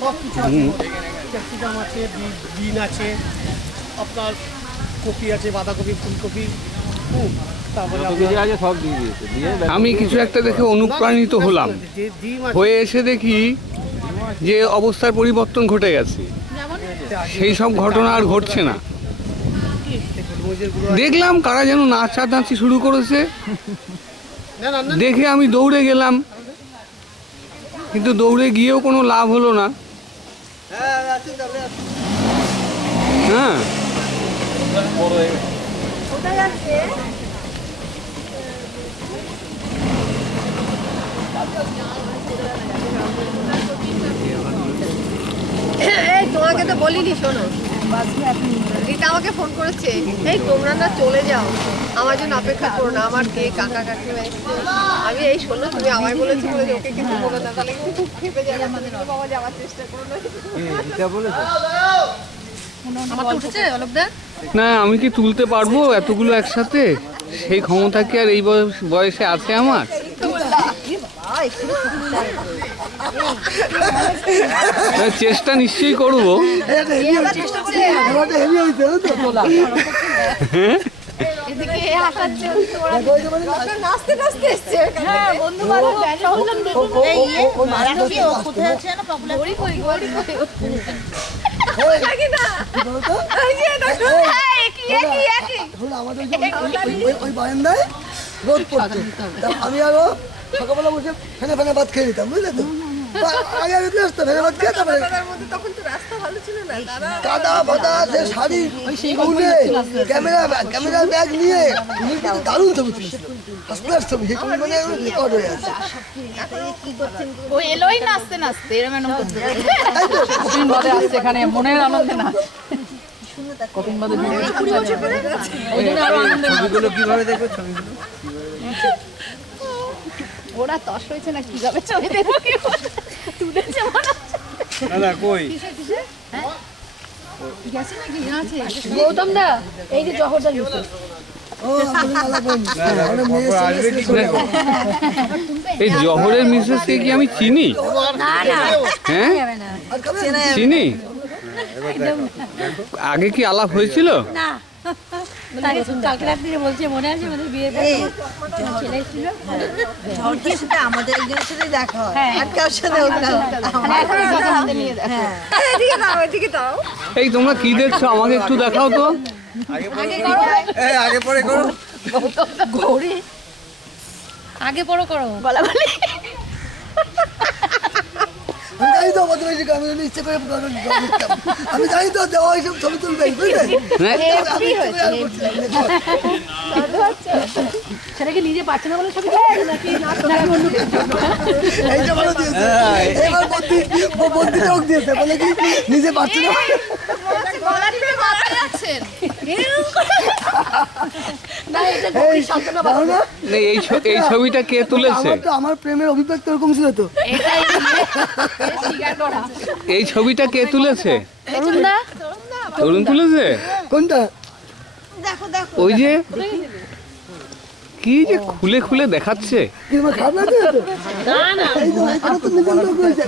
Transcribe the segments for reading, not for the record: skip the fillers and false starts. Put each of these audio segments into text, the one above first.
সব কিছু আছে, ক্যাপসিকাম আছে, বিন আছে, আপনার কপি আছে, বাঁধাকপি, ফুলকপি, তারপরে আমি কিছু একটা দেখে অনুপ্রাণিত হলাম, যে ডিম আছে, হয়ে এসে দেখি যে অবস্থার পরিবর্তন ঘটে গেছে। সেই সব ঘটনা আর ঘটছে না। গোলমরিচের গুঁড়ো দেখলাম কারা যেন নাচানাচি শুরু করেছে, না না না, দেখে আমি দৌড়ে গেলাম, কিন্তু দৌড়ে গিয়েও কোনো লাভ হলো না। হ্যাঁ, এই তোমাকে তো বলিনি, শোনো, এটা আমাকে ফোন করেছে, এই তোমরা না চলে যাও, আমার জন্য অপেক্ষা করো না, আমার কে কাকা কাকিমা এসছে। আমি এই শোনো, তুমি আমায় বলেছি বলে ওকে কিছু বলো না, তাহলে কিন্তু খুব খেপে যাবে। বাবা যাওয়ার চেষ্টা করো না। আমার তো উঠেছে অলকদা। না আমি কি তুলতে পারবো এতগুলো একসাথে? সেই ক্ষমতা কি আর এই বয়সে আছে আমার? চেষ্টা নিশ্চয়ই করবো। নাচতে নাচতে এসছে। ওই বারান্দায় রোদ পড়ছে, আমি আরো সকালবেলা বসে ফেনে ফেনে ভাত খেয়ে নিতাম, বুঝলে তো? আগে আগে আসতো ফেনে ভাত খেয়ে, তারপরে তখন তো রাস্তা ভালো ছিল না, কাদা ফাদা সে শাড়ি খুলে ক্যামেরা ব্যাগ নিয়ে দারুণ ছবি তুলেছিল, হাসপাতাল ছবি, সেগুলো মানে রেকর্ড হয়ে আছে। ও এলোই নাচতে নাচতে এরকম করতে কতদিন বাদে আসছে এখানে, মনের আনন্দে নাচ। কতদিন বাদে ওই জন্য আরো আনন্দ। ছবিগুলো কিভাবে দেখবে? ছবিগুলো ওরা তস হয়েছে না, কিভাবে ছবি দেখবো, তুলেছে মনে হচ্ছে। না কই গেছে নাকি আছে গৌতম দা, এই যে জহরদার গেছে। এই জহরের মিসেসকে কি আমি চিনি? হ্যাঁ চিনি। আগে কি আলাপ হয়েছিল? না কালকে রাত্রে বলছে, মনে আছে আমাদের বিয়ের ছেলে ছিল, আমাদের একজনের সাথে দেখা হয়, হ্যাঁ। আর কার সাথে এই তোমরা কি দেখছো আমাকে একটু দেখাও তো। আগে পরে করো। গৌরী আগে পড়ো করো বলা বলি। আমি জানি তো আমাদের আমি ইচ্ছে করে আমি জানি তো দেওয়া এইসব ছবি তুলবে, বুঝলে? সেটাকে নিজে পাচ্ছে না বলে ছবি নাকি অন্য এইটা ভালো দিয়েছে, এবার বন্দি চোখ দিয়েছে, বলে কি নিজে পাচ্ছে না। এই ছবিটা কে তুলেছে? আমার প্রেমের অভিব্যক্তি এরকম ছিল তো। এই ছবিটা কে তুলেছে? তরুণ তুলেছে? কোনটা? ওই যে কি যে খুলে খুলে দেখাচ্ছে। কি তোমার খারাপ লাগছে তো? এই তো এখানে তো নিজের লোক রয়েছে,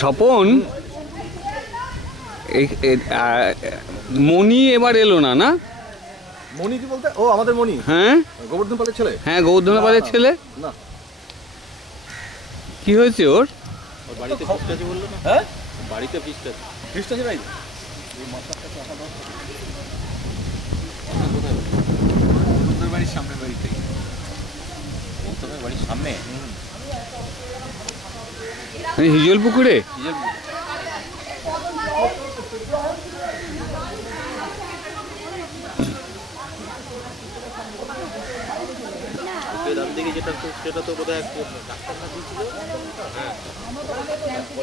স্বপন, মণি এবার এলো না? না মণি কি বলতে? ও আমাদের মণি, হ্যাঁ গোবর্ধন পালের ছেলে। হ্যাঁ গোবর্ধন পালের ছেলে। না কি হয়েছে ওর? বাড়িতে ফিস্ট আছে বললো না? হ্যাঁ বাড়িতে ফিস্ট আছে। ফিস্ট আছে বাড়িতে? বাড়ির সামনে, বাড়িতে বাড়ির সামনে হিজল পুকুরে।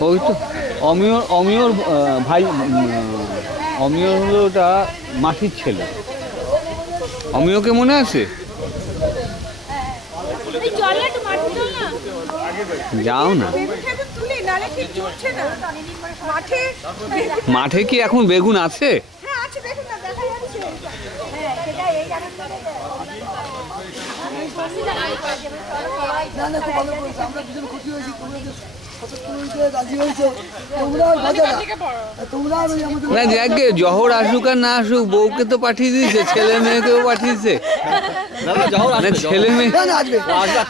ওই তো অমিয়র ভাই, অমিয়র হলো ওটা মাসির ছেলে। অমিয়কে মনে আছে? যাও না। মাঠে কি এখন বেগুন আছে? না না খুব ভালো করেছো, আমরা দুজন খুশি হয়েছি, তোমরা যে সচেতন হয়েছে, রাজি হয়েছে, তোমরা আর বাজে না, তোমরা আর ওই আমাদের না যাকে জহর আসুক আর না আসুক, বউকে তো পাঠিয়ে দিয়েছে, ছেলে মেয়েকেও পাঠিয়েছে। দাদা জহর না আসবে, ছেলে মেয়ে না না আসবে,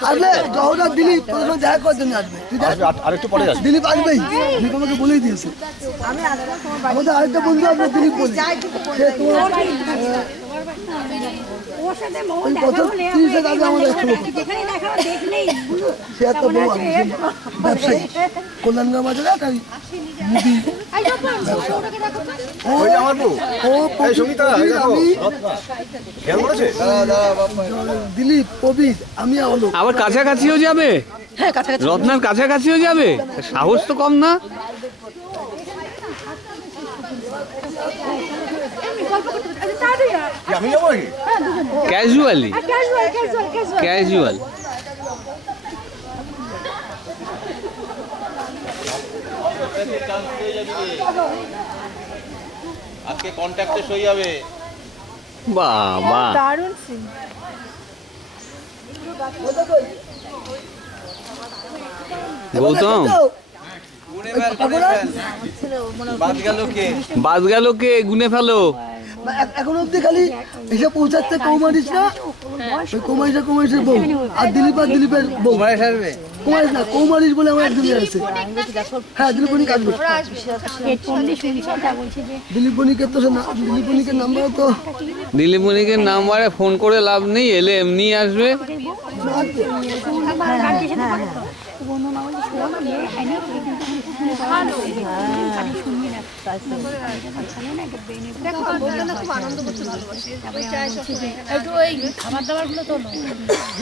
আসলে জহর আর দিলীপ তোদের সঙ্গে দেখা করার জন্য আসবে, তুই দেখ আরেকটু পরে আসবে। দিলীপ আসবেই, দিলীপ আমাকে বলেই দিয়েছে। আমাদের আরেকটা বন্ধু আপনার দিলীপ বলে, সে তোমার ওই প্রথম 30 আগে আমাদের শুরু করতো। সে একটা বউ আছে, ব্যবসায়ী কল্যাণগড় বাজারে একটা মুদি ওই যে আমার বউ, ও এই সঙ্গীতা, এই দেখো, আমি খেয়াল করেছে? দিলীপ প্রবীর আমি আলো আবার কাছাকাছিও যাবে, রত্নার কাছাকাছিও যাবে, সাহস তো কম না। কি আমি যাবো নাকি? Casually casual. আজকে কন্ট্যাক্টে সই হবে। বাবা গৌতম, বাদ গেল কে, গুনে ফেলো। এখন অব্দি খালি এসে পৌঁছাচ্ছে কৌমারিস না, ওই কৌমারিসের বউ আর দিলীপের বউ, কুমারিস না কৌমারিস বলে আমার একজন আছে। হ্যাঁ দিলীপ বণিক আসবে, দিলীপ বণিকের তো দিলীপ বণিকের নাম্বার তো দিলীপ মণিকের নাম্বারে ফোন করে লাভ নেই, এলে এমনি আসবে।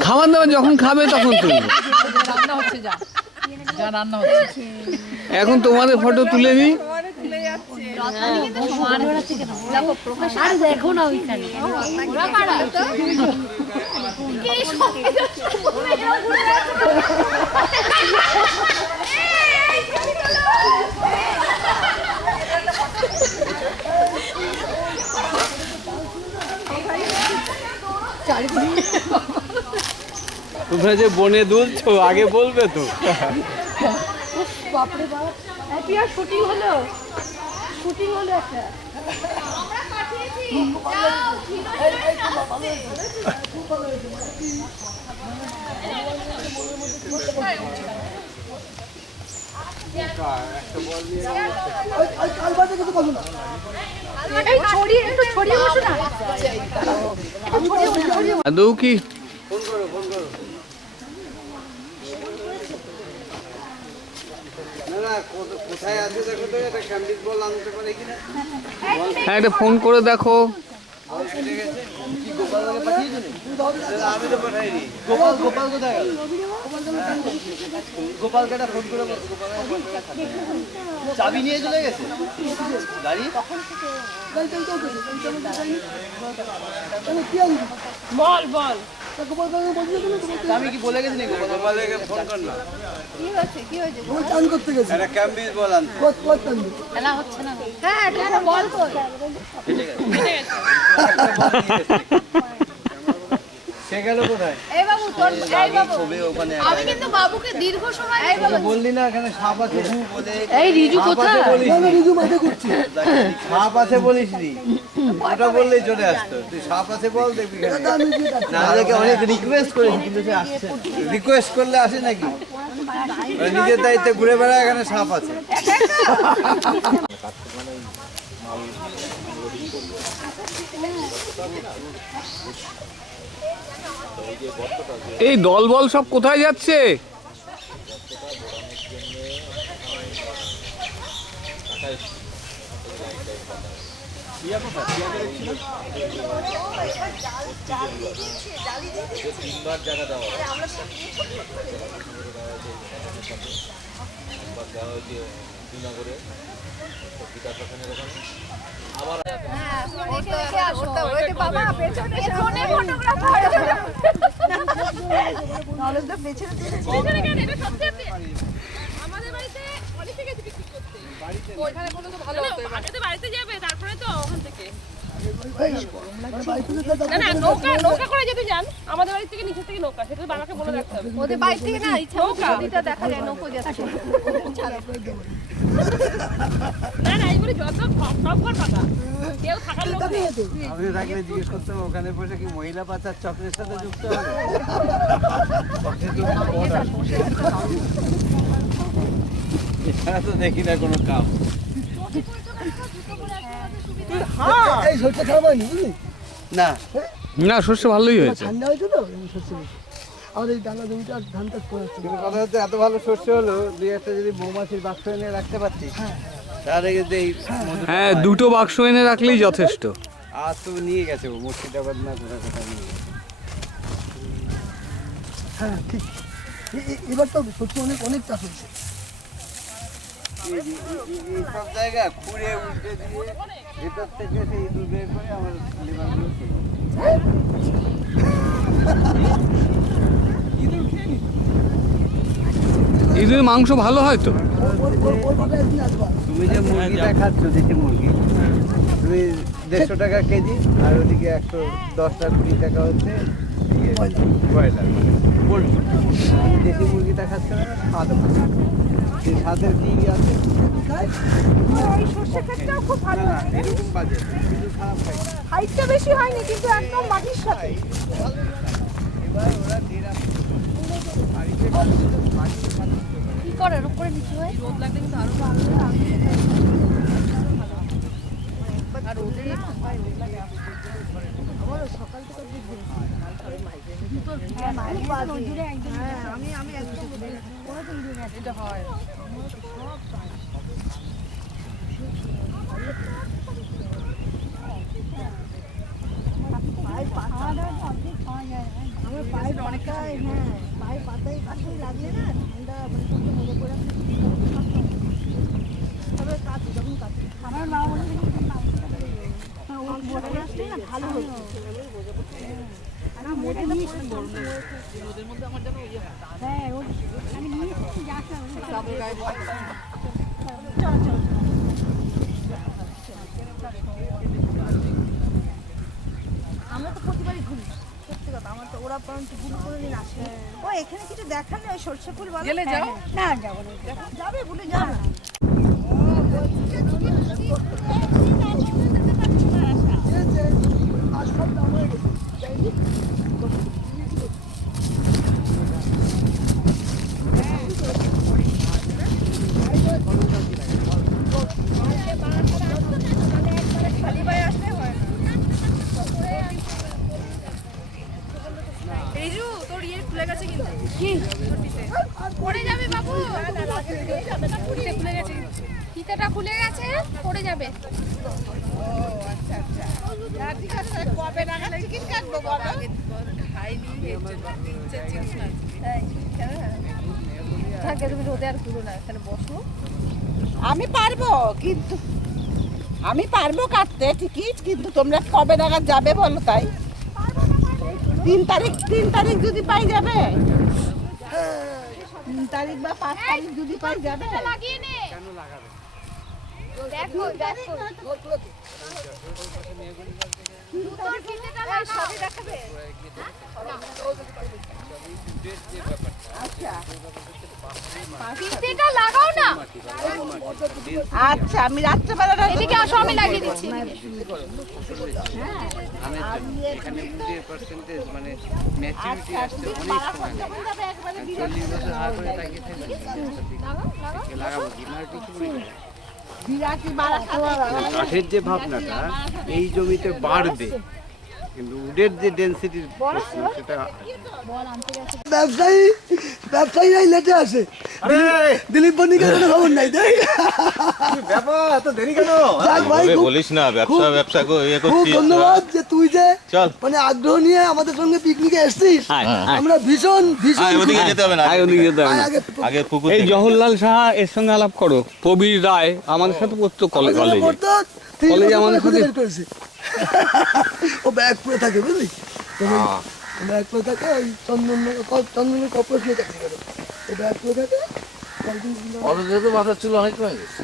খাবার দাবার যখন খাবে তখন তুমি, রান্না হচ্ছে, যা যা রান্না হচ্ছে। এখন তোমাদের ফটো তুলে নিই। দেখো না ওইখানে তোমরা যে বনে দুলছো আগে বলবে তো। শুটিং হলো একটা কাল বাদে কিছু কথা না, আদৌ কি হ্যাঁ একটা ফোন করে দেখো। চাবি নিয়ে চলে গেছে গাড়ি। আমি কি বলে গেছি নাকি? গোপালকে ফোন কর না। ওই চান করতে গেছে, একটা ক্যাম্বিস বলান। খেলা হচ্ছে না, হ্যাঁ বল কর সে গেল কোথায়? এই বাবু তোর এই বাবু ছবি ওখানে আমি কিন্তু বাবুকে দীর্ঘ সময় এই বাবু বললি না এখানে সাপ আছে বলে। এই রিজু কোথায়? রিজু মাঠে করছি, সাপ আছে বলিস নি, ওটা বললেই চলে আসতো। তুই সাপ আছে বল, দেখবি না দেখে অনেক রিকোয়েস্ট করেছি কিন্তু সে আসছে। রিকোয়েস্ট করলে আসে নাকি? ওই নিজের দায়িত্বে ঘুরে বেড়ায়, এখানে সাপ আছে। এই দলবল সব কোথায় যাচ্ছে? আমাদের বাড়িতে অনেকে গেছে বিক্রি করতে। ওইখানে বললো তো ভালো হতো, আগে তো বাড়িতে যাবে তারপরে তো ওখান থেকে না না নৌকা নৌকা করে যদি যান আমাদের বাড়ি থেকে নিচে থেকে নৌকা সেটা বাবাকে বলে রাখতে হবে ওদের বাড়ি থেকে না ইচ্ছা নদীটা দেখা যায় নৌকো যাচ্ছে না না এইগুলি যত সব ঘর পাকা কেউ থাকার লোক নেই আমি থাকলে জিজ্ঞেস করতাম ওখানে বসে কি মহিলা পাচার চক্রের সাথে যুক্ত হবে এছাড়া তো দেখি না কোনো কাম। এই সরষে খারাপ হয়নি বুঝলি? না না শস্য ভালোই হয়েছে। ঠান্ডা হয়েছে তো এই শস্য বেশি। আর এই ডালা জমিটা আর ধান চাষ করা হচ্ছে না। কিন্তু কথা হচ্ছে এত ভালো শস্য হলো দুই একটা যদি মৌমাছির বাক্স এনে রাখতে পারতিস তাহলে কিন্তু এই মধু- হ্যাঁ, দুটো বাক্স এনে রাখলেই যথেষ্ট। আর তো নিয়ে গেছে ও মুর্শিদাবাদ না কোথায় কোথায় নিয়ে গেছে। হ্যাঁ ঠিক এবার তো সত্যি অনেক অনেক চাষ হচ্ছে। এই সব জায়গা খুঁড়ে উল্টে দিয়ে ভেতর থেকে সেই ইঁদুর বের করে আমার লিভারগুলো খেয়ে ঈদের মাংস ভালো হয় তো। ওর বাবা একদিন আসবা। তুমি যে মুরগিটা খাচ্ছ দেশি মুরগি তুমি 150 টাকা কেজি আর ওদিকে 110 টাকা 20 টাকা হচ্ছে ইয়ে, ব্রয়লার মানে পোলট্রি। তুমি দেশি মুরগিটা খাচ্ছ না স্বাদ ভালো। সেই স্বাদের কি আছে এই সর্ষে ক্ষেতটাও খুব ভালো না এরকম বাজে না, কিন্তু খারাপ খাই হাইটটা বেশি হয়নি কিন্তু একদম মাটির সাথে এবার ওরা ডেরা কি করে এরকম করে নিচু হয় রোদ লাগলে কিন্তু আরো ভালো আর রোদে না আমরা তো প্রতিবারই ঘুরি সত্যি কথা আমার তো ওরা পর্যন্ত ভুল করে দিন আসে ও এখানে কিছু দেখার নেই ওই সরষে ফুল বলো গেলে যাও না যাবো না যাবে ভুলে যাবে না পড়ে যাবে বাবু খুলে গেছে ফিতাটা খুলে গেছে পড়ে যাবে কবে নাগাদ চিকেন কাটবো বলো থাকে তুমি রোদে আর ঘুরো না এখানে বসো আমি পারবো কিন্তু আমি পারবো কাটতে ঠিকই কিন্তু তোমরা কবে নাগাদ যাবে বলো তাই 3 তারিখ যদি পাই যাবে 3 তারিখ বা 5 তারিখ যদি পাই যাবে লাগিয়ে নে কেন লাগাবে দেখো দেখো তোর ফিতাটা লাগাও সবই দেখাবে আচ্ছা ফিতাটা লাগাও না আচ্ছা আমি রাত্রেবেলা এদিকে আসো আমি লাগিয়ে দিচ্ছি এখানে উডের পার্সেন্টেজ মানে ম্যাচুরিটি আসছে অনেক সময় লাগে 40 বছর হার করে তাকিয়ে থাকবে লাগাবো কি মানে কিছু কাঠের যে ভাবনাটা এই জমিতে বাড়বে কিন্তু উডের যে ডেনসিটির প্রশ্ন সেটা ব্যবসায়ীরাই লেটে আসে। দিলীপ বন্দিকের কোনো খবর নাই তাই ব্যাপার এত দেরি কেন যাক ভাই, খুব- বলিস না ব্যবসা ইয়ে খুব করছিস ধন্যবাদ যে তুই যে চল। মানে আগ্রহ নিয়ে আমাদের সঙ্গে পিকনিকে এসেছিস। আমরা ভীষণ ভীষণ ওদিকে যেতে হবে না আয় ওদিকে যেতে হবে আয় না। আগে আগে পুকুর এই থেকে। জওহরলাল সাহা এর সঙ্গে আলাপ করো। প্রবীর রায় আমাদের সাথে পড়তো কলেজে। পড়তো, 3 কলেজে বছর আমাদের পরে খুঁজে সাথে- বের করেছে। ও ব্যাগ পরে থাকে বুঝলি ব্যাগ পরে থাকে ওই চন্দনের কর্পোরেশনে চাকরি করে ও ব্যাগ পরে থাকে কয়েকদিন অত যেহেতু মাথার চুল অনেক কমে গেছে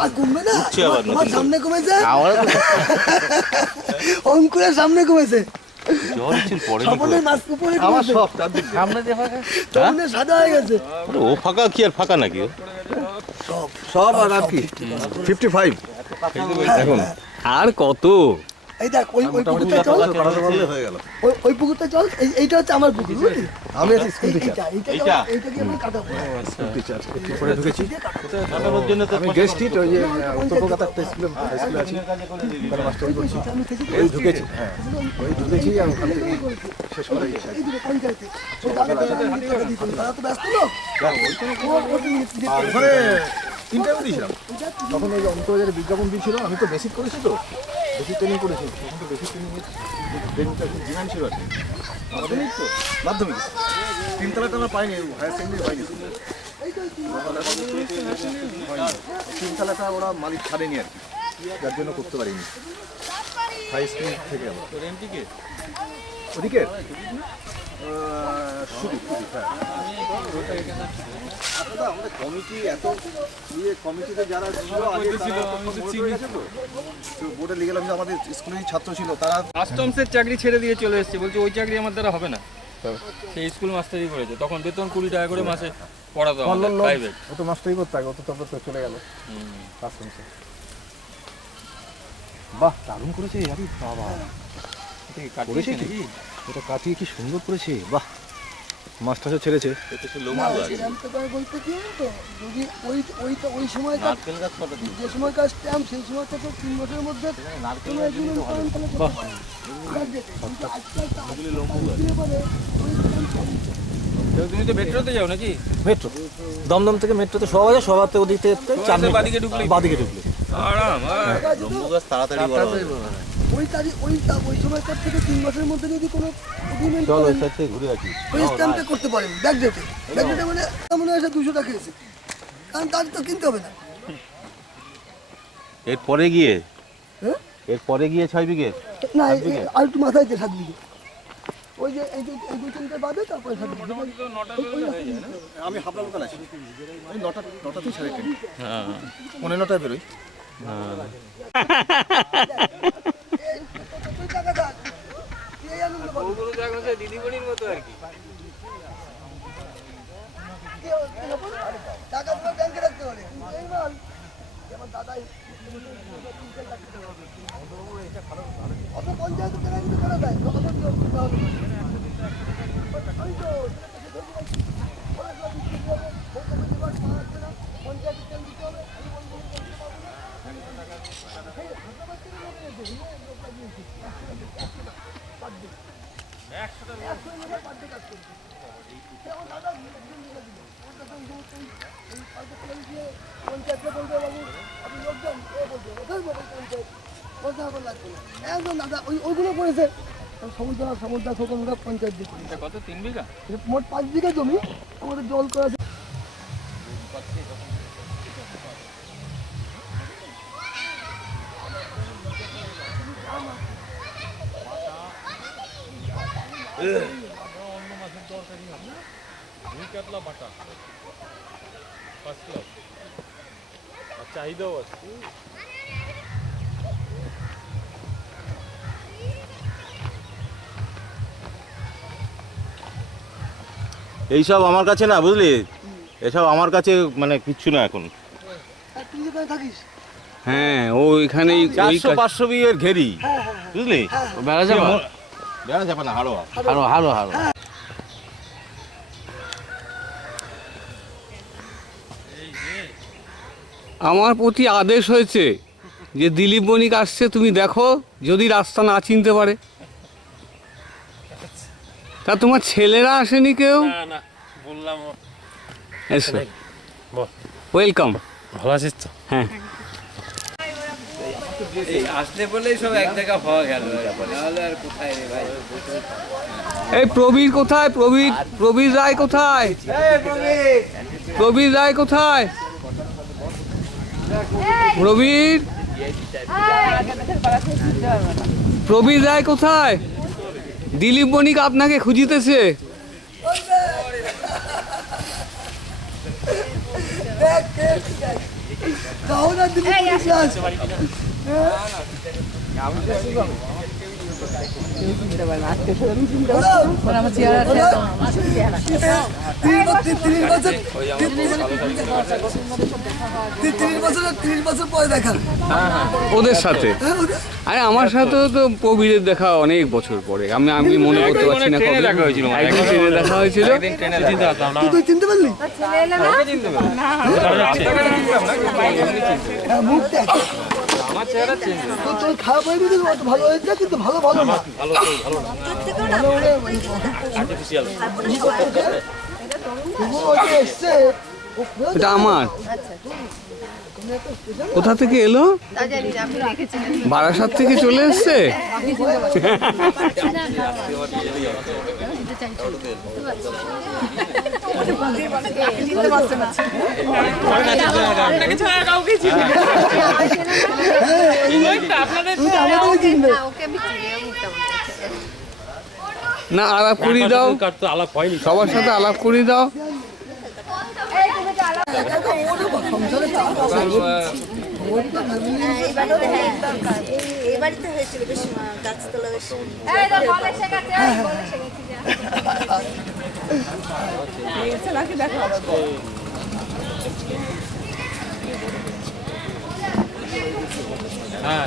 আর কমবে না উঠছে আবার তোমার নতুন করে। সামনে কমেছে আমার অঙ্কুরের সামনে কমেছে জ্বর হচ্ছিল পরে স্বপনের মাস্ক উপরে আমার কমেছে সব তার দিক সামনে দিয়ে ফাঁকা স্বপনের সাদা হয়ে গেছে ও ফাঁকা কি আর ফাঁকা নাকি ও? সব আর কি 55 এখন আর কত? এই দেখ ওই পুকুরটা চল হয়ে গেল ওই পুকুরটা চল এইটা হচ্ছে আমার পুকুর বুঝলি আমি আছি স্কুল টিচার এইটা কি আমরা কাটাবো টিচার একটু পরে ঢুকেছি ফাঁকানোর জন্য তো আমি গেস্ট টিট ওই যে উত্তর কলকাতা একটা স্কুলে হাই স্কুলে আছি ওখানে মাস্টারি করছি ওই ঢুকেছি হ্যাঁ ওই ঢুকেছি আমি ওখান থেকে শেষ করে গেছি এই দুটো পঞ্চায়েতে ওই দাদা তো ব্যস্ত লোক আর ওখানে ইন্টারভিউ দিয়েছিলাম তখন ওই অন্তর্জালের বিজ্ঞাপন দিয়েছিল আমি তো বেসিক করেছি তো বেসিক ট্রেনিং করেছি তখন তো বেসিক ট্রেনিং ডিমান্ড ছিল আর কি আমাদের তো মাধ্যমিক তিনতলাটা আমরা পাইনি হায়ার সেকেন্ডারি পাইনি তিনতলাটা ওরা মালিক ছাড়েনি আর কি যার জন্য করতে পারিনি হাই স্কুল থেকে আমরা ওদিকে শুধু হ্যাঁ আমাদের কমিটি এত কমিটিতে যারা ছিল আগে তো বোর্ডে লিগেল অফিস আমাদের স্কুলের ছাত্র ছিল তারা কাস্টমসের চাকরি ছেড়ে দিয়ে চলে এসেছে, বলছে ওই চাকরি আমার দ্বারা হবে না। সেই স্কুল মাস্টারি করেছে, তখন বেতন 20 টাকা করে মাসে পড়াতো আমাদের প্রাইভেট। ও তো মাস্টারি করতে আগে ও তো তারপর তো চলে গেল কাস্টমসে। বাহ দারুণ করেছে আরে বাবা করেছে কি এটা কাটিয়ে কি সুন্দর করেছে বাহ মাস্টারও ছেড়েছে বলতে কি তো যদি ওই সময়টা যে সময়কার স্ট্যাম্প সেই সময়টা তো 3 বছরের মধ্যে কোনো এগ্রিমেন্ট করেন তাহলে করতে পারেন। তুমি তো মেট্রোতে যাও নাকি? মেট্রো দমদম থেকে মেট্রোতে সবাই যায়, সবার থেকে ওদিক থেকে চার মিনিট বাদিকে ঢুকলে বাদিকে ঢুকলে আরাম। লম্বু গাছ তাড়াতাড়ি বড় হয়। ওই সময়কার থেকে 3 বছরের মধ্যে যদি কোনো এগ্রিমেন্ট চল ওই করেন সাইড থেকে ঘুরে আসি ওই স্ট্যাম্পটা করতে পারেন ব্যাকডেটে মানে মনে হয় 200 টাকা এসে কারণ তার তো কিনতে হবে না এরপরে গিয়ে হ্যাঁ এরপরে গিয়ে 6 বিঘে না আর একটু মাথায় 7 বিঘে ওই যে এই 2-3টে বাদে তারপরে 7 বিঘে আমি হাবড়া লোকাল আছি ওই 9টাতেই ছাড়ে ট্রেন হ্যাঁ 9:30টায় বেরোই দিদিমণির মতো আর কি। টাকা তোমার ব্যাংকে রাখতে পারে এই মাল যেমন দাদাই অত পঞ্চায়েত টাকা কিন্তু করে দেয় একদম দাদা ওইগুলো করেছে সমুদ্র সকলরা পঞ্চায়েত দিয়ে কত 3 বিঘা? মোট 5 বিঘা জমি আমাদের জল করা আছে। চাহিদাও আছে। এইসব আমার কাছে না বুঝলি, এসব আমার কাছে মানে কিচ্ছু না এখন। আর তুই যেখানে থাকিস হ্যাঁ ও এখানেই 400-500 বিঘের ঘেরি বুঝলি, বেড়া যাবা বেড়া যাবে না হাড়োয়া। আমার প্রতি আদেশ হয়েছে যে দিলীপ বণিক আসছে, তুমি দেখো যদি রাস্তা না চিনতে পারে। তা তোমার ছেলেরা আসেনি কেউ? না বললাম। এসো, ওয়েলকাম। ভালো আছিস তো? হ্যাঁ আসলে বলেই সব এক জায়গা পাওয়া গেল নাহলে আর কোথায় রে ভাই এই প্রবীর কোথায়? প্রবীর রায় কোথায়? প্রবীর রায় কোথায়? প্রবীর রায় কোথায়? দিলীপ বণিক আপনাকে খুঁজিতেছে। যাও না দিলীপ ক্লাস আমার চেয়ার আছে 30 বছর পরে দেখা ওদের সাথে। আরে আমার সাথেও তো প্রবীরের দেখা অনেক বছর পরে, আমি মনে করতে পারছি না কবে দেখা হয়েছিল। একদিন ট্রেনে দেখা হয়েছিল। তুই চিনতে পারলি মুখটা আমার চেহারা চেঞ্জ তোর খারাপ হয়ে গেছে ভালো হয়েছে কিন্তু ভালো না এটা আমার কোথা থেকে এলো? তা জানি না, আপনি রেখেছিলেন। বারাসাত থেকে চলে এসছে। না, ওকে আমি চিনি, ও মুখটা মনে আছে। না আলাপ করিয়ে দাও, আলাপ হয়নি। সবার সাথে আলাপ করিয়ে দাও। এই বাড়িতে হয়েছিল বেশ গাছতলা বেশ হ্যাঁ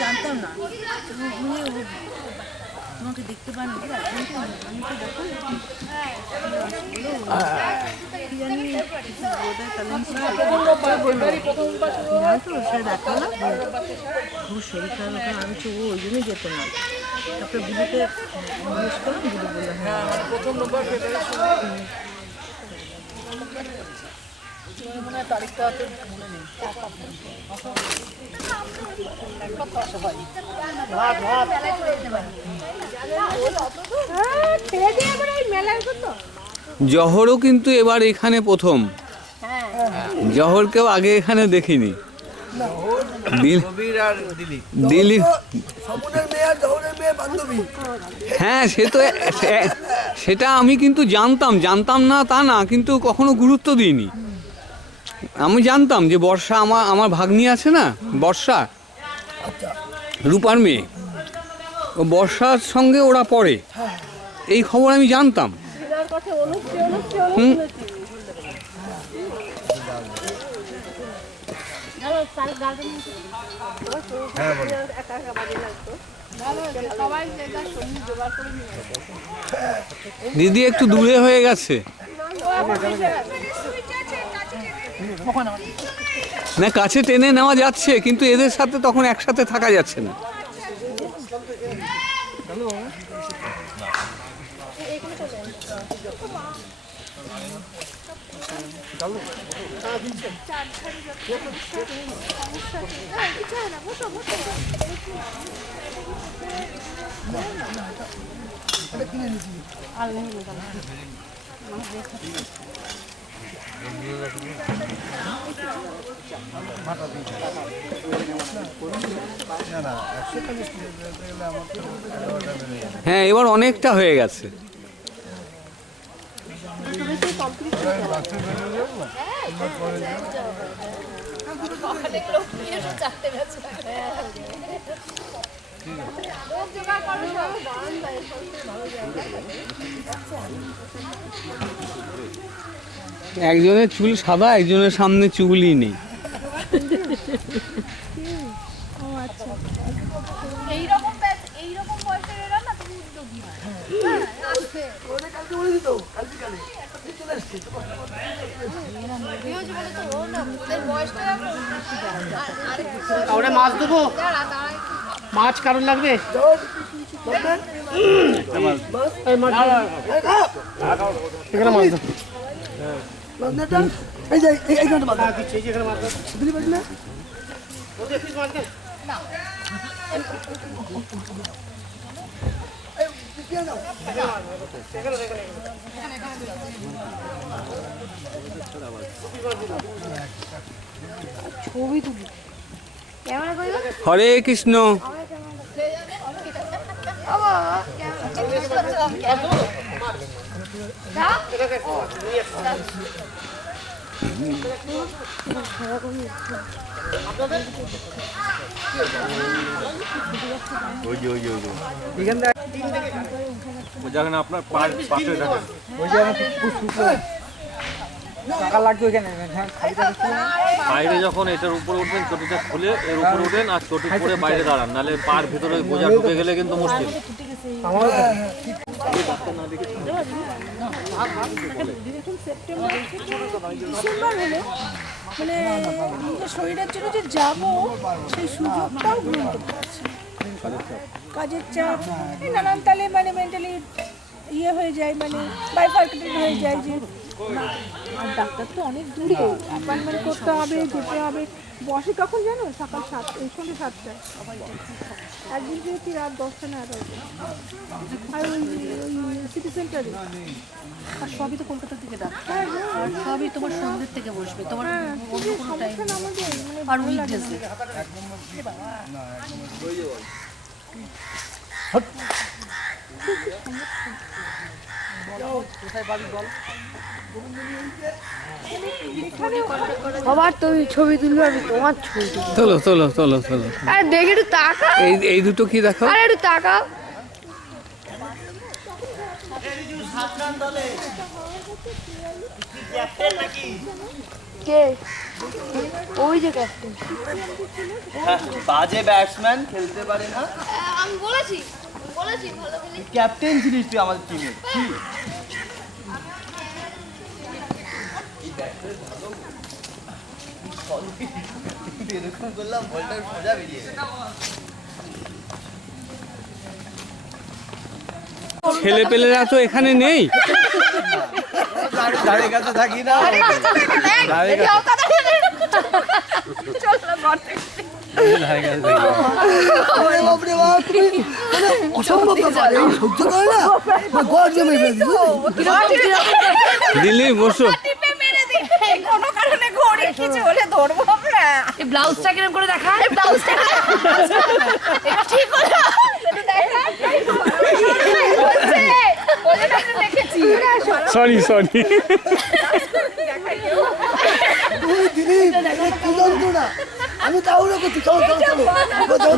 জানতাম না তোমাকে দেখতে পান শরীর খারাপ আমি তো ওই জন্যই যেত না তারপরে বুঝতে জিজ্ঞেস করলাম বুঝে বললাম হ্যাঁ প্রথম নম্বর তারিখটা মনে নেই জহরও কিন্তু এবার এখানে প্রথম। জহরকেও আগে এখানে দেখিনি। দিলীপ হ্যাঁ সেটা আমি কিন্তু জানতাম না তা না, কিন্তু কখনো গুরুত্ব দিইনি। আমি জানতাম যে বর্ষা আমার ভাগ্নি আছে না, বর্ষা রূপার মেয়ে, ও বর্ষার সঙ্গে ওরা পড়ে, এই খবর আমি জানতাম। দিদি একটু দূরে হয়ে গেছে না, কাছে টেনে নেওয়া যাচ্ছে কিন্তু এদের সাথে তখন একসাথে থাকা যাচ্ছে না। হ্যাঁ এবার অনেকটা হয়ে গেছে। একজনের চুল সাদা, একজনের সামনে চুলই নেই। এইরকম বয়সের এরা না তুমি উদ্যোগী ওটা মাছ দেবো, মাছ কারণ লাগবে। এখানে মাছ দেবো, এই যে এইখানে মাছ দিচ্ছি, এখানে মাছ দেবো। দিলি পারবি না মাছ দে। হরে কৃষ্ণ। ওই যে যেখানে আপনার পাশে দেখেন ওই যে আমার টাকা লাগবে ওইখানে বাইরে যখন এটার উপরে উঠবেন চটিটা খুলে এর উপরে উঠেন আর চটি পরে বাইরে দাঁড়ান, নাহলে পার ভিতরে বোঝা ঢুকে গেলে কিন্তু মুশকিল। ডিসেম্বর হলো মানে নিজের শরীরের জন্য যে যাবো সেই সুযোগটাও গ্রহণ করতে পারছি না। কাজের চাপ এই নানান তালে মানে মেন্টালি ইয়ে হয়ে যায়, মানে বাইফার্কেটেড হয়ে যায় যে না, আর ডাক্তার তো অনেক দূরে, অ্যাপয়েন্টমেন্ট করতে হবে, যেতে হবে। বসে কখন জানো? সকাল 7 এই সন্ধ্যে 7টায়, একদিন যেহেতু রাত 10টা না 11টা। আর ওই সিটি সেন্টারে আর সবই তো কলকাতা থেকে ডাক্তার, আর সবই তোমার সন্ধ্যের থেকে বসবে, তোমার অন্য কোনো টাইম আর উইকডেজে। আবার তুমি ছবি তুলবে, আমি তোমার ছবি তুলবো। তোলো তোলো তোলো তোলো। আর দেখে একটু তাকা, এই দুটো কি দেখাও? আর একটু তাকা। কে? ওই যে ক্যাপ্টেন। বাজে ব্যাটসম্যান, খেলতে পারে না। আমি বলেছি ভালো খেলি। ক্যাপ্টেন ছিলিস তুই আমাদের টিমে। এরকম করলাম বলটার সোজা বেরিয়ে গেল। ছেলে পেলেরা তো এখানে নেই। ধারে কাছে থাকি না। অসম্ভব ব্যাপার, এই সহ্য করে না, গড় জমে ফেলছি। দিল্লি বসো। কোনো কারণে ঘড়ি কিছু হলে ধরবো আমরা। এই ব্লাউজটা কিরকম করে দেখা? এই ব্লাউজটা এটা ঠিক হলো, একটু দেখা। ওটা দেখেছি। Sorry sorry. আমি তাহলে করছি, চলো চলো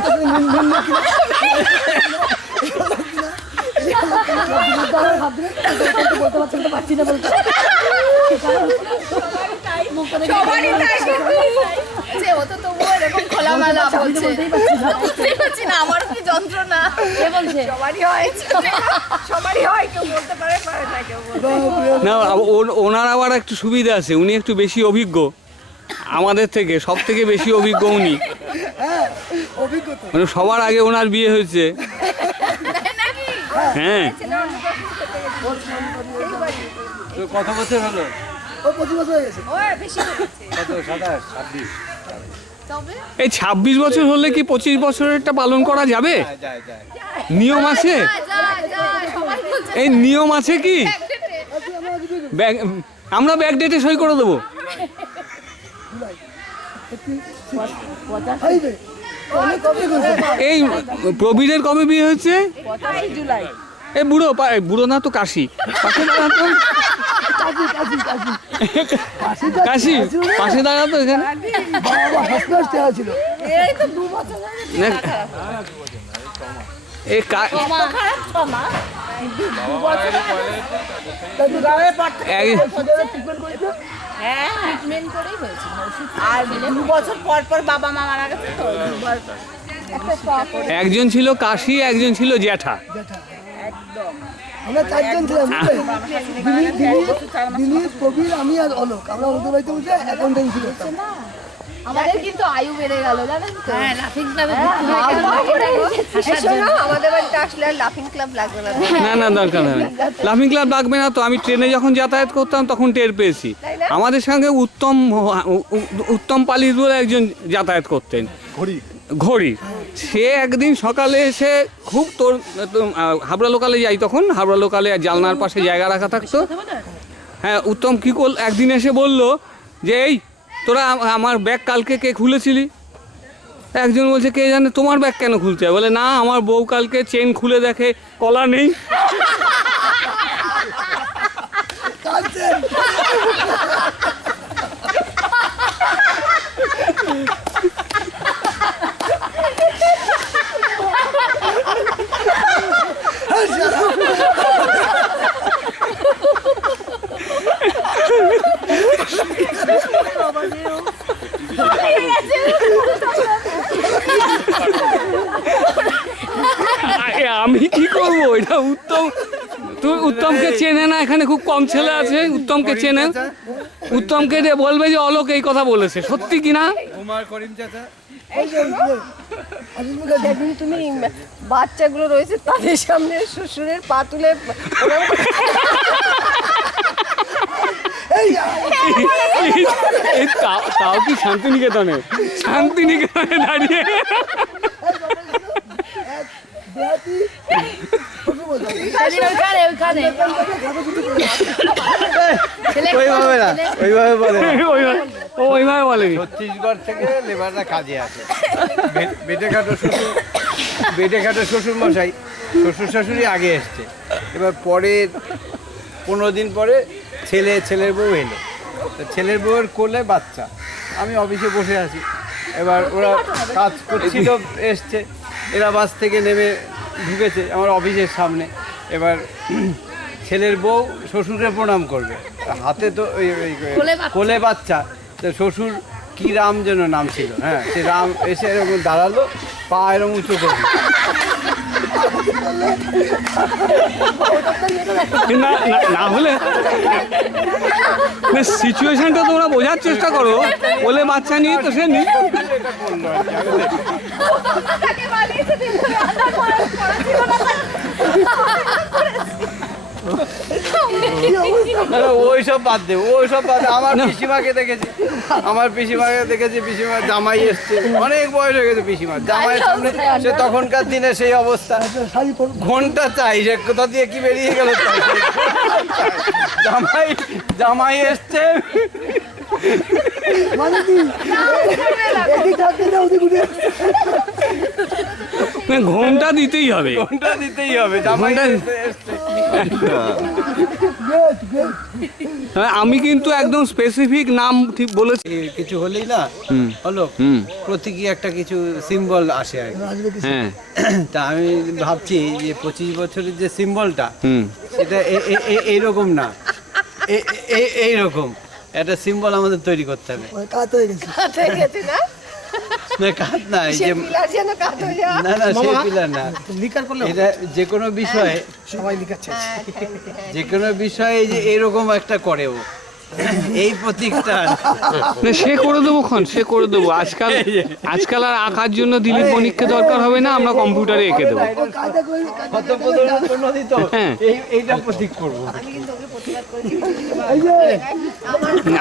চলো আমার কি যন্ত্রণা বলছে সবারই হয়, সবারই হয়, কেউ বলতে পারে না কেউ না ওনার আবার একটু সুবিধা আছে, উনি একটু বেশি অভিজ্ঞ আমাদের থেকে, সব থেকে বেশি অভিজ্ঞ উনি। মানে সবার আগে ওনার বিয়ে হয়েছে। হ্যাঁ। কত বছর হলো? ও 25 বছর হয়ে গেছে। কত? 27, 26। এই 26 বছর হলে কি 25 বছরেরটা পালন করা যাবে? যায় যায়। নিয়ম আছে? এই নিয়ম আছে কি? আমরা ব্যাক ডেটে সই করে দেবো। এই প্রবীরের কবে বিয়ে হয়েছে? 25 জুলাই। এই বুড়ো না তো কাশি, কাশি পাশে দাঁড়াতো এখানে। এই তো 2 বছর হয়ে গেছে। এই খারাপ ক্ষমা। হ্যাঁ, ট্রিটমেন্ট করেই হয়েছে। আর 2 বছর পর পর বাবা মা মারা গেছে তো একটা শখ। একজন ছিল কাশি, একজন ছিল জ্যাঠা। আমরা 4 জন ছিলাম, দিলীপ, কবির, আমি আর অলোক। আমরা ওদের বাড়িতে বসে অ্যাকাউন্টেন্সি করতাম। আমাদের কিন্তু আয়ু বেড়ে গেল, জানেন তো? হ্যাঁ, লাফিং ক্লাবে শোনো, আমাদের বাড়িতে আসলে আর লাফিং ক্লাব লাগবে না। না না দরকার নেই, লাফিং ক্লাব লাগবে না তো। আমি ট্রেনে যখন যাতায়াত করতাম তখন টের পেয়েছি। আমাদের সঙ্গে উত্তম পালিত বলে একজন যাতায়াত করতেন, ঘড়ি। সে একদিন সকালে এসে খুব হাবড়া লোকালে যাই, তখন হাবড়া লোকালে জালনার পাশে জায়গা রাখা থাকতো। হ্যাঁ, উত্তম কী করল, একদিন এসে বলল যে এই তোরা আমার ব্যাগ কালকে কে খুলেছিলি? একজন বলছে কে জানে, তোমার ব্যাগ কেন খুলতে হয়? বলে না, আমার বউ কালকে চেন খুলে দেখে কলা নেই। আমি কি করবো? এটা উত্তম, তুই উত্তমকে চেনে না, এখানে খুব কম ছেলে আছে উত্তমকে চেনে। উত্তমকে দিয়ে বলবে যে অলোক এই কথা বলেছে, সত্যি কিনা? উমার করিম চাচা সেদিন তুমি বাচ্চাগুলো রয়েছে তাদের সামনে শ্বশুরের পা তুলে প্রণাম করতে। তাও কি শান্তিনিকেতনে? শান্তিনিকেতনে দাঁড়িয়ে ওইভাবে না, ওইভাবে বলে না। ওইভাবে বলেনি। ছত্তিশগড় থেকে লেবাররা কাজে আসে, বেটে খাটো শ্বশুর মশাই, শ্বশুর শাশুড়ি আগে এসছে। এবার পরে 15 দিন পরে ছেলের বউ এলো, তো ছেলের বউয়ের কোলে বাচ্চা। আমি অফিসে বসে আছি, এবার ওরা কাজ করছিল, এসছে, এরা বাস থেকে নেমে ঢুকেছে আমার অফিসের সামনে। এবার ছেলের বউ শ্বশুরকে প্রণাম করবে, হাতে তো কোলে বাচ্চা, তো শ্বশুর কি রাম যেন নাম ছিল, হ্যাঁ, সে রাম এসে এরকম দাঁড়ালো, পা এরকম উঁচু করবে। না হলে সিচুয়েশনটা তোমরা বোঝার চেষ্টা করো। বলে বাচ্চা নিয়ে তো সে নি ওইসব বাদ দে, আমার পিসিমাকে দেখেছি, পিসিমার জামাই এসছে, অনেক বয়স হয়ে গেছে পিসিমার, জামাইয়ের সামনে সে তখনকার দিনে সেই অবস্থা, ঘন্টা চাই, সে কোথা দিয়ে কি বেরিয়ে গেল, জামাই এসছে, ঘন্টা দিতেই হবে, জামাই আমি কিন্তু একদম স্পেসিফিক নাম ঠিক বলেছি। কিছু হলেই না হলো প্রতীকী একটা কিছু সিম্বল আসে আর কি। হ্যাঁ, তা আমি ভাবছি যে 25 বছরের যে সিম্বলটা, সেটা এইরকম না, এইরকম একটা সিম্বল আমাদের তৈরি করতে হবে। কাত হয়ে গেছে, না কাজ না, এই যে না সেই পিলার না, এটা যে কোনো বিষয়ে সবাই লিখাচ্ছে, যে কোনো বিষয়ে যে এরকম একটা করে ও, এই প্রতীকটা সে করে দেবো, সে করে দেবো। আজকাল আর আঁকার জন্য দিলীপ বণিককে দরকার হবে না, আমরা কম্পিউটারে এঁকে দেবো। হ্যাঁ, এইটা প্রতীক করবো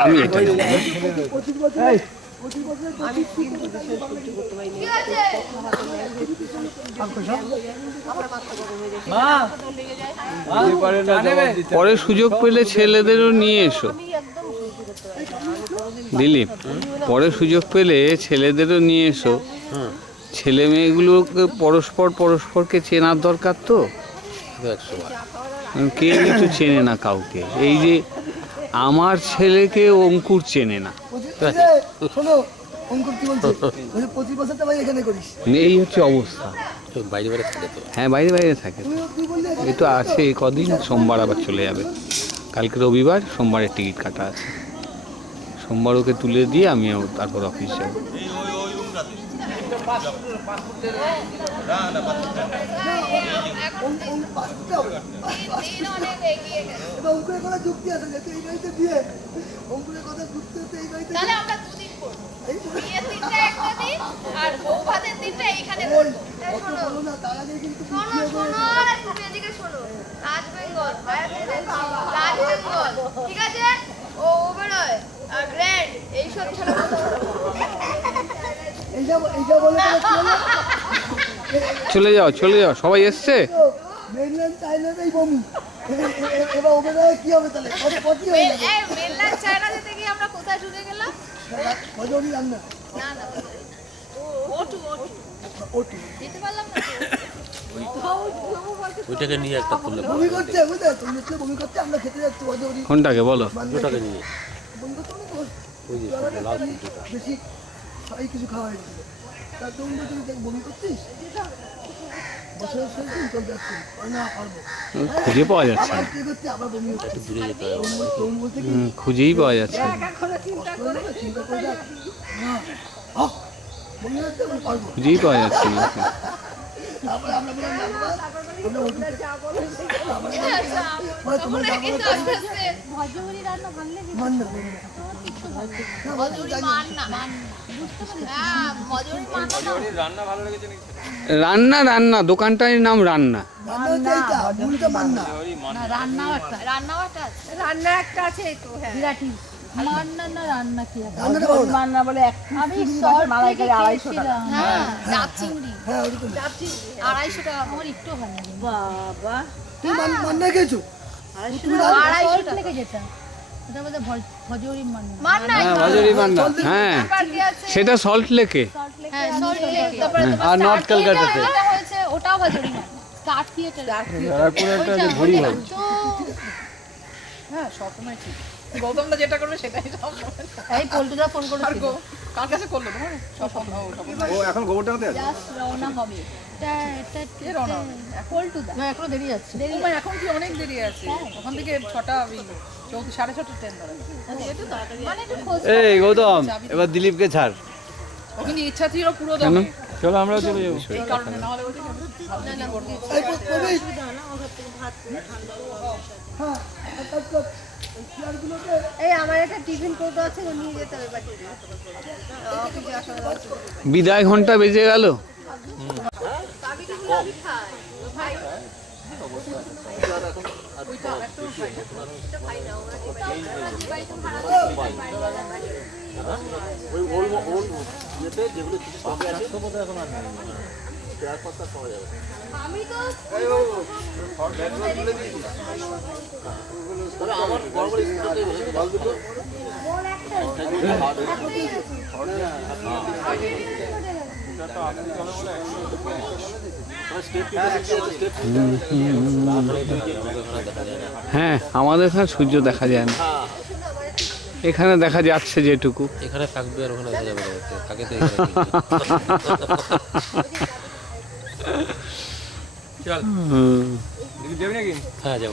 আমি এটা পরে সুযোগ পেলে ছেলেদেরও নিয়ে এসো দিলীপ, পরে সুযোগ পেলে ছেলেদেরও নিয়ে এসো। ছেলে মেয়েগুলোকে পরস্পরকে চেনার দরকার তো, কেউ কিছু চেনে না কাউকে। এই যে আমার ছেলেকে অঙ্কুর চেনে না, শোনো অঙ্কুর কি বলছে, 25 বছরটা ভাই এখানে করিস, এই হচ্ছে অবস্থা। হ্যাঁ, বাইরে থাকে। এই তো আছে কদিন, সোমবার আবার চলে যাবে। কালকে রবিবার, সোমবারের টিকিট কাটা আছে। সোমবার ওকে তুলে দিয়ে আমি তারপর অফিস যাব। অঙ্কুরের কথা যুক্তি আছে, যেহেতু এই বাড়িতে বিয়ে, অঙ্কুরের কথা যুক্তি হচ্ছে এই বাড়িতে বলো না, তার আগে কিন্তু ঠিক আছে, ও বেরোয় গ্র্যান্ড এইসব এইটা বলে চলে যাও, সবাই এসছে। মেনল্যান্ড চাইনাতেই বমি, এবার ওবেরয় কি হবে তাহলে, কত হয়ে যাবে? মেনল্যান্ড চায়না যেতে গিয়ে আমরা কোথায় ঢুকে গেলাম? কজনই রান্না না যেতে পারলাম না, ওইটাকে নিয়ে একটা তুলে বমি করছে, বুঝলে তুমি দেখলে বমি করছে, আমরা খেতে যাচ্ছি কজনই কোনটাকে বলো? ওটাকে নিয়ে বমি করতে বেশি এই কিছু খাওয়া হয়েছিল, তার তুমি বমি করছিস, বছরের শেষ দিন চলতে যাচ্ছি, না পারবো, খুঁজে পাওয়া যাচ্ছে না, কি করছি আবার বমি হচ্ছে, দূরে যেতে হবে। বলতে কি খুঁজেই পাওয়া যাচ্ছে না। চিন্তা করে দেখ, না খুঁজেই পাওয়া যাচ্ছে না। তারপরে আমরা বললাম ধন্যবাদ, আমরা ওটুকু মান্না রান্না ভালো লেগেছে নাকি? রান্না রান্না দোকানটার নাম রান্না। মান্না হচ্ছে এইটা, মূলটা মান্না। রান্নাও একটা রান্না একটা আছে এই তো, হ্যাঁ বিরাটি রান্না না রান্না কি রান্নাটা ভালো না। মান্না বলে এক আমি শর্ট মালাইকারি 250 টাকা। হ্যাঁ ডাব চিংড়ি হ্যাঁ ওরকম। 250 টাকা আমার একটু ভালো লাগে বাবা তুমি মান্না খেয়েছো? 250 টাকা যেটা ওটা বলতে ভজৌরির মান্না হ্যাঁ ভাজুরি মান্না, হ্যাঁ সেটা সল্ট লেকে। হ্যাঁ সল্ট লেক তারপরে আর নর্থ কলকাতাতে এটা হয়েছে ওটাও ভজৌরি মান্না কাঠ থিয়েটার তারপরে একটা যে ঘড়ি ভাজ। তো হ্যাঁ সবসময় ঠিক গৌতমদা যেটা করবে সেটাই সব এই পল্টুদা ফোন করেছিল কার কাছে করলো তোমার সব ও এখন গোবরটা কোথায় আছে? জাস্ট রওনা হবে এটা পল্টুদা না এখনো দেরি আছে এখন কি অনেক দেরি আছে ওখান থেকে 6টা 6:30 ট্রেন ধরে মানে একটু খোঁজ এই গৌতম এবার দিলীপকে ছাড়। ওখানে ইচ্ছা ছিল পুরো দমে চলো আমরাও চলে যাবো। এই কারণে না হলে ওটা এই প্রবীর। হ্যাঁ, এই আমার একটা টিফিন কৌটো আছে, ও নিয়ে যেতে হবে বাড়িতে। অফিসে আসার আছে। বিদায় ঘন্টা বেজে গেল। আমি তো হ্যাঁ আমাদের এখানে সূর্য দেখা যায় না, এখানে দেখা যাচ্ছে যেটুকু। এখানে থাকবে আর ওখানে দেখা যাবে না, থাকে তো চল হুম। যাবি নাকি? হ্যাঁ যাবো।